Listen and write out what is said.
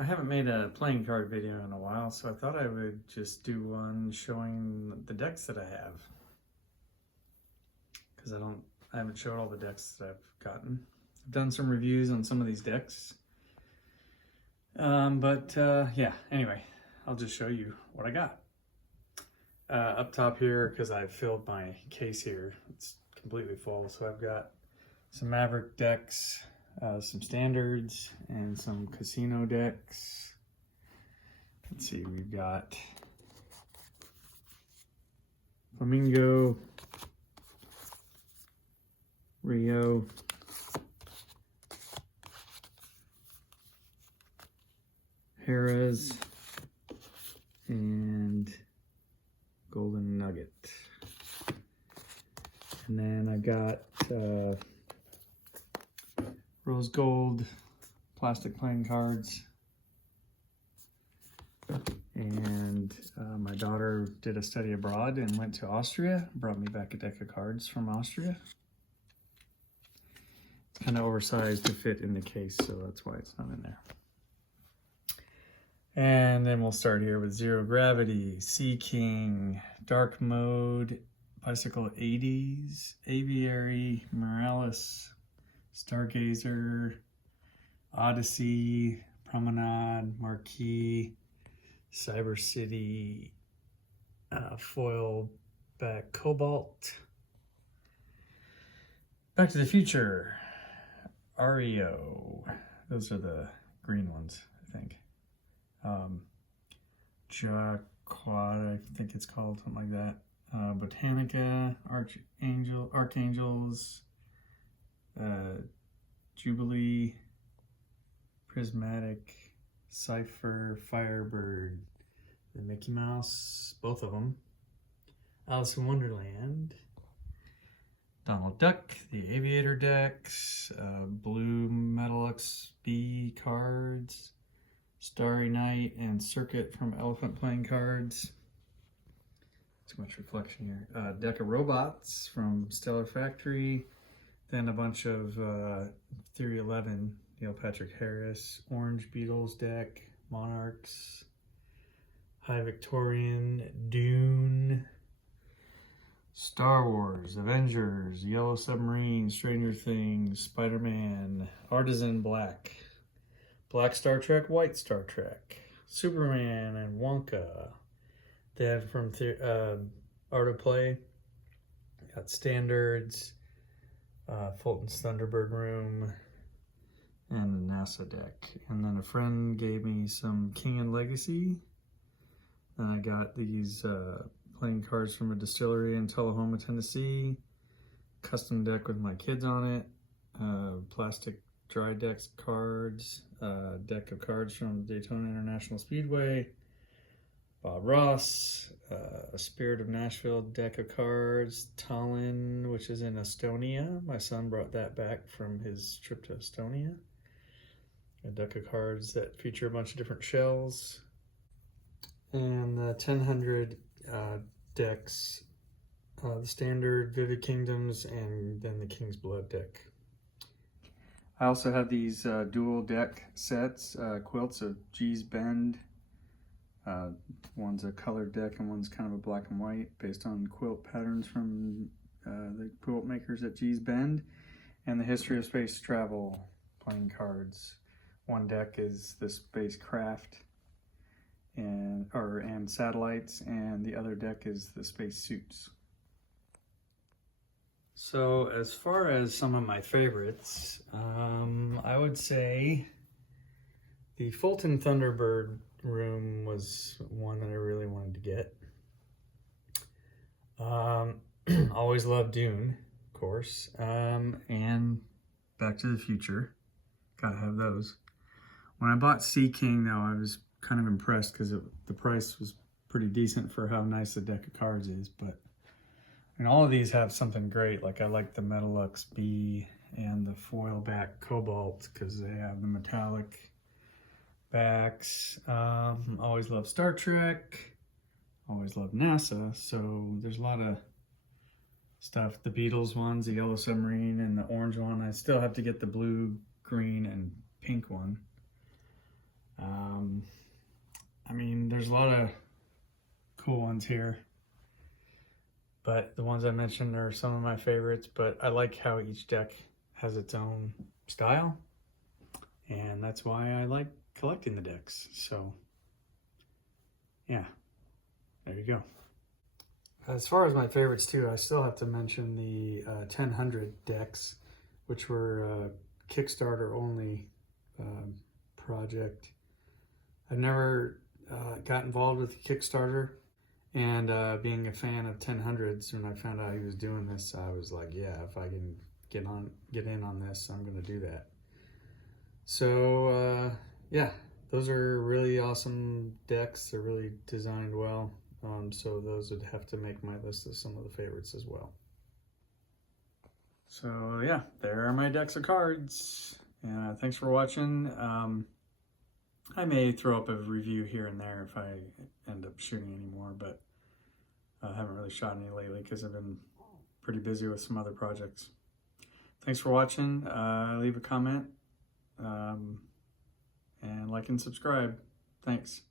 I haven't made a playing card video in a while, so I thought I would just do one showing the decks that I have. Because I haven't showed all the decks that I've gotten. I've done some reviews on some of these decks. Yeah, anyway, I'll just show you what I got. Up top here, because I filled my case here, it's completely full. So I've got some Maverick decks, some standards, and some casino decks. Let's see, we've got Flamingo, Rio, Harrah's, and Golden Nugget. And then I got rose gold plastic playing cards. And my daughter did a study abroad and went to Austria, brought me back a deck of cards from Austria. It's kind of oversized to fit in the case, so that's why it's not in there. And then we'll start here with Zero Gravity, Sea King, Dark Mode, Bicycle 80s, Aviary, Morales, Stargazer, Odyssey, Promenade, Marquee, Cyber City, Foil Back Cobalt, Back to the Future, REO. Those are the green ones, I think. Jacquard, I think it's called, something like that. Botanica, Archangels, Jubilee, Prismatic, Cypher, Firebird, the Mickey Mouse, both of them, Alice in Wonderland, Donald Duck, the Aviator decks, Blue Metalux B cards, Starry Night, and Circuit from Elephant Playing Cards. Too much reflection here. Deck of Robots from Stellar Factory, then a bunch of Theory 11, Neil Patrick Harris, Orange Beetles deck, Monarchs, High Victorian, Dune, Star Wars, Avengers, Yellow Submarine, Stranger Things, Spider-Man, Artisan Black, Black Star Trek, White Star Trek, Superman, and Wonka. They have from Art of Play, got Standards, Fulton's Thunderbird Room, and the NASA deck. And then a friend gave me some King and Legacy. Then I got these playing cards from a distillery in Tullahoma, Tennessee. Custom deck with my kids on it. Plastic dry decks cards. Deck of cards from Daytona International Speedway. Bob Ross. A Spirit of Nashville deck of cards. Tallinn, which is in Estonia. My son brought that back from his trip to Estonia. A deck of cards that feature a bunch of different shells. And the 1000 decks, the standard, Vivid Kingdoms, and then the King's Blood deck. I also have these dual deck sets, quilts of G's Bend. One's a colored deck and one's kind of a black and white based on quilt patterns from the quilt makers at G's Bend. And the History of Space Travel playing cards. One deck is the spacecraft and satellites, and the other deck is the space suits. So as far as some of my favorites, I would say the Fulton Thunderbird room was one that I really wanted to get. Always loved Dune, of course, and Back to the Future. Gotta have those. When I bought Sea King, though, I was kind of impressed because the price was pretty decent for how nice the deck of cards is. But and all of these have something great. Like I like the Metalux B and the foil back Cobalt because they have the metallic backs. Always love Star Trek. Always love NASA. So there's a lot of stuff. The Beatles ones, the Yellow Submarine, and the orange one. I still have to get the blue, green, and pink one. I mean, there's a lot of cool ones here, but the ones I mentioned are some of my favorites. But I like how each deck has its own style, and that's why I like collecting the decks. So yeah, there you go. As far as my favorites too, I still have to mention the 1000 decks, which were a Kickstarter only project. I've never got involved with Kickstarter, and being a fan of 1000s, when I found out he was doing this, I was like, yeah, if I can get in on this, I'm gonna do that. So yeah, those are really awesome decks. They're really designed well. So those would have to make my list of some of the favorites as well. So yeah, there are my decks of cards. Thanks for watching. I may throw up a review here and there if I end up shooting any more, but I haven't really shot any lately because I've been pretty busy with some other projects. Thanks for watching. Leave a comment, and like and subscribe. Thanks.